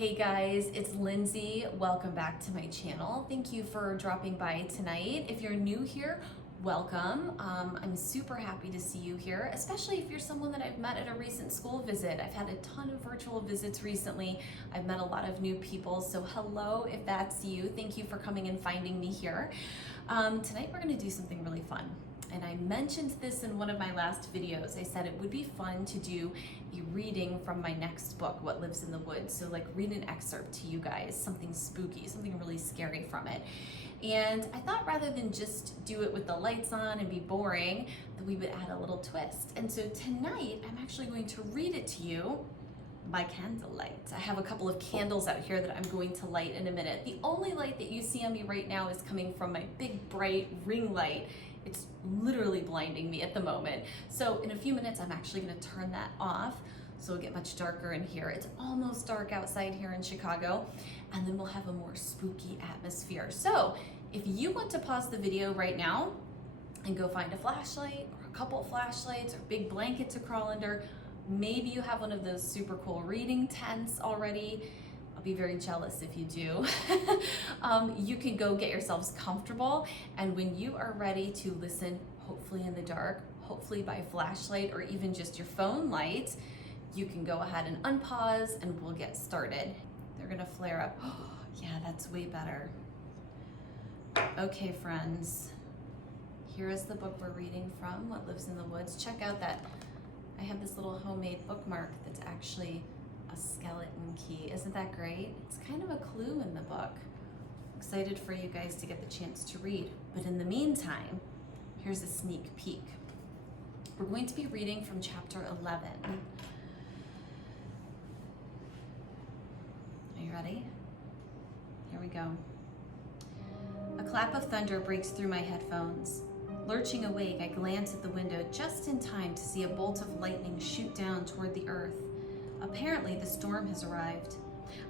Hey guys, it's Lindsay. Welcome back to my channel. Thank you for dropping by tonight. If you're new here, welcome. I'm super happy to see you here, especially if you're someone that I've met at a recent school visit. I've had a ton of virtual visits recently. I've met a lot of new people, so hello if that's you. Thank you for coming and finding me here. Tonight we're gonna do something really fun. And I mentioned this in one of my last videos. I said it would be fun to do a reading from my next book, What Lives in the Woods. So like read an excerpt to you guys, something spooky, something really scary from it. And I thought rather than just do it with the lights on and be boring, that we would add a little twist. And so tonight, I'm actually going to read it to you by candlelight. I have a couple of candles out here that I'm going to light in a minute. The only light that you see on me right now is coming from my big bright ring light. It's literally blinding me at the moment. So in a few minutes, I'm actually gonna turn that off so it'll get much darker in here. It's almost dark outside here in Chicago, and then we'll have a more spooky atmosphere. So if you want to pause the video right now and go find a flashlight or a couple of flashlights or big blanket to crawl under, maybe you have one of those super cool reading tents already. I'll be very jealous if you do. You can go get yourselves comfortable, and when you are ready to listen, hopefully in the dark, hopefully by flashlight or even just your phone light, you can go ahead and unpause and we'll get started. They're gonna flare up. Oh, yeah, that's way better. Okay, friends, here is the book we're reading from, What Lives in the Woods. Check out that, I have this little homemade bookmark that's actually a skeleton key. Isn't that great? It's kind of a clue in the book. Excited for you guys to get the chance to read. But in the meantime, here's a sneak peek. We're going to be reading from chapter 11. Are you ready? Here we go. A clap of thunder breaks through my headphones. Lurching awake, I glance at the window just in time to see a bolt of lightning shoot down toward the earth. Apparently, the storm has arrived.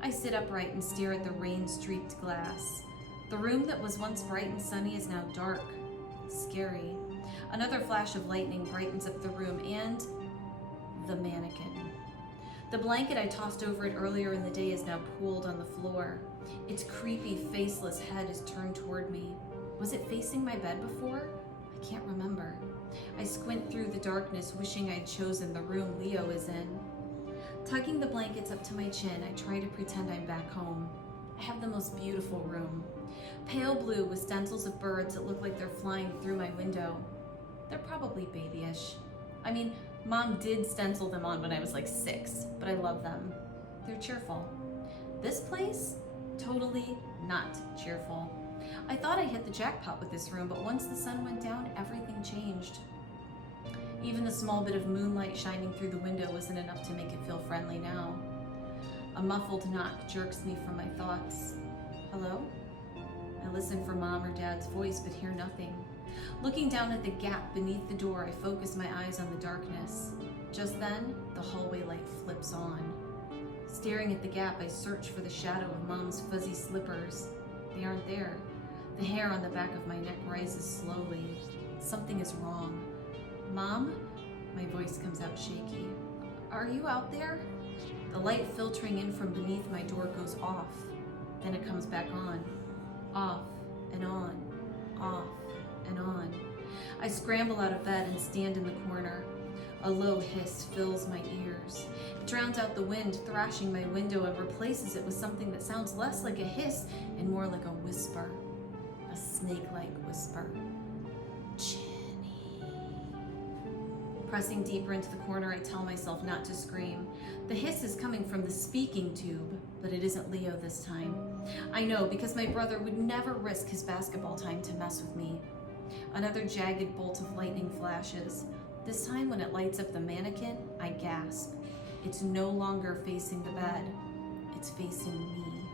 I sit upright and stare at the rain-streaked glass. The room that was once bright and sunny is now dark, scary. Another flash of lightning brightens up the room, and the mannequin. The blanket I tossed over it earlier in the day is now pooled on the floor. Its creepy, faceless head is turned toward me. Was it facing my bed before? I can't remember. I squint through the darkness, wishing I'd chosen the room Leo is in. Tucking the blankets up to my chin, I try to pretend I'm back home. I have the most beautiful room. Pale blue with stencils of birds that look like they're flying through my window. They're probably babyish. I mean, Mom did stencil them on when I was like 6, but I love them. They're cheerful. This place? Totally not cheerful. I thought I hit the jackpot with this room, but once the sun went down, everything changed. Even the small bit of moonlight shining through the window wasn't enough to make it feel friendly now. A muffled knock jerks me from my thoughts. Hello? I listen for Mom or Dad's voice, but hear nothing. Looking down at the gap beneath the door, I focus my eyes on the darkness. Just then, the hallway light flips on. Staring at the gap, I search for the shadow of Mom's fuzzy slippers. They aren't there. The hair on the back of my neck rises slowly. Something is wrong. Mom? My voice comes out shaky. Are you out there? The light filtering in from beneath my door goes off. Then it comes back on. Off and on. Off and on. I scramble out of bed and stand in the corner. A low hiss fills my ears. It drowns out the wind thrashing my window and replaces it with something that sounds less like a hiss and more like a whisper. A snake-like whisper. Pressing deeper into the corner, I tell myself not to scream. The hiss is coming from the speaking tube, but it isn't Leo this time. I know because my brother would never risk his basketball time to mess with me. Another jagged bolt of lightning flashes. This time when it lights up the mannequin, I gasp. It's no longer facing the bed. It's facing me.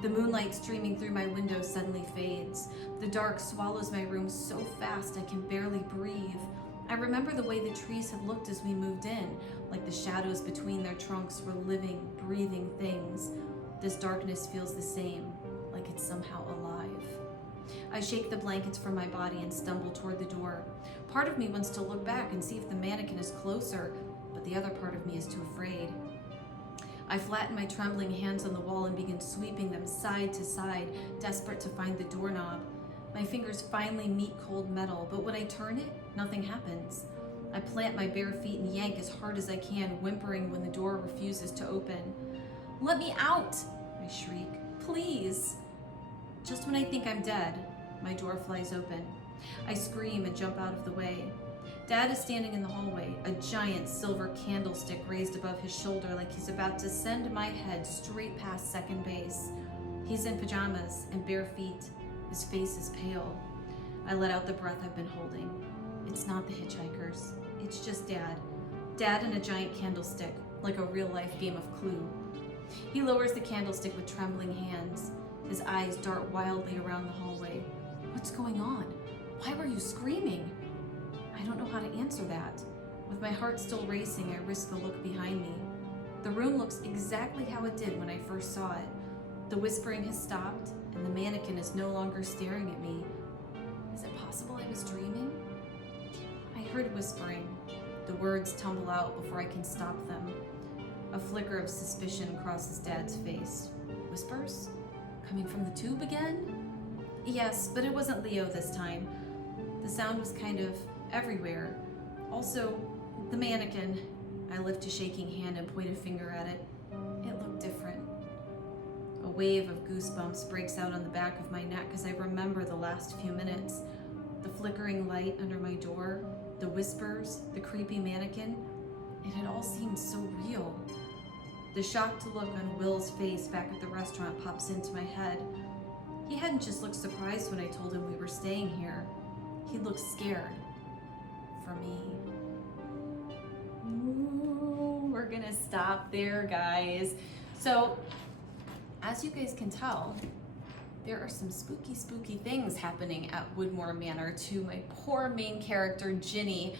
The moonlight streaming through my window suddenly fades. The dark swallows my room so fast I can barely breathe. I remember the way the trees had looked as we moved in, like the shadows between their trunks were living, breathing things. This darkness feels the same, like it's somehow alive. I shake the blankets from my body and stumble toward the door. Part of me wants to look back and see if the mannequin is closer, but the other part of me is too afraid. I flatten my trembling hands on the wall and begin sweeping them side to side, desperate to find the doorknob. My fingers finally meet cold metal, but when I turn it, nothing happens. I plant my bare feet and yank as hard as I can, whimpering when the door refuses to open. "Let me out!" I shriek. "Please!" Just when I think I'm dead, my door flies open. I scream and jump out of the way. Dad is standing in the hallway, a giant silver candlestick raised above his shoulder like he's about to send my head straight past second base. He's in pajamas and bare feet. His face is pale. I let out the breath I've been holding. It's not the hitchhikers. It's just Dad. Dad and a giant candlestick, like a real-life game of Clue. He lowers the candlestick with trembling hands. His eyes dart wildly around the hallway. "What's going on? Why were you screaming?" I don't know how to answer that. With my heart still racing, I risk a look behind me. The room looks exactly how it did when I first saw it. The whispering has stopped, and the mannequin is no longer staring at me. Is it possible I was dreaming? I heard whispering. The words tumble out before I can stop them. A flicker of suspicion crosses Dad's face. Whispers? Coming from the tube again? Yes, but it wasn't Leo this time. The sound was kind of everywhere. Also, the mannequin. I lift a shaking hand and point a finger at it. It looked different. A wave of goosebumps breaks out on the back of my neck as I remember the last few minutes. The flickering light under my door, the whispers, the creepy mannequin. It had all seemed so real. The shocked look on Will's face back at the restaurant pops into my head. He hadn't just looked surprised when I told him we were staying here. He looked scared. For me. Ooh, we're gonna stop there, guys. So, as you guys can tell, there are some spooky things happening at Woodmore Manor to my poor main character, Ginny,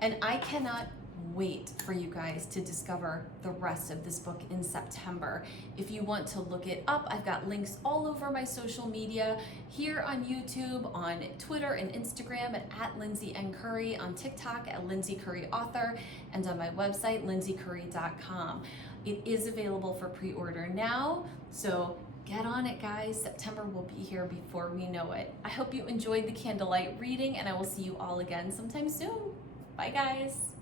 and I cannot wait for you guys to discover the rest of this book in September. If you want to look it up, I've got links all over my social media, here on YouTube, on Twitter and Instagram at Lindsay N. Curry, on TikTok at Lindsay Curry Author, and on my website, lindsaycurry.com. It is available for pre-order now, so get on it, guys. September will be here before we know it. I hope you enjoyed the Candlelight reading, and I will see you all again sometime soon. Bye, guys.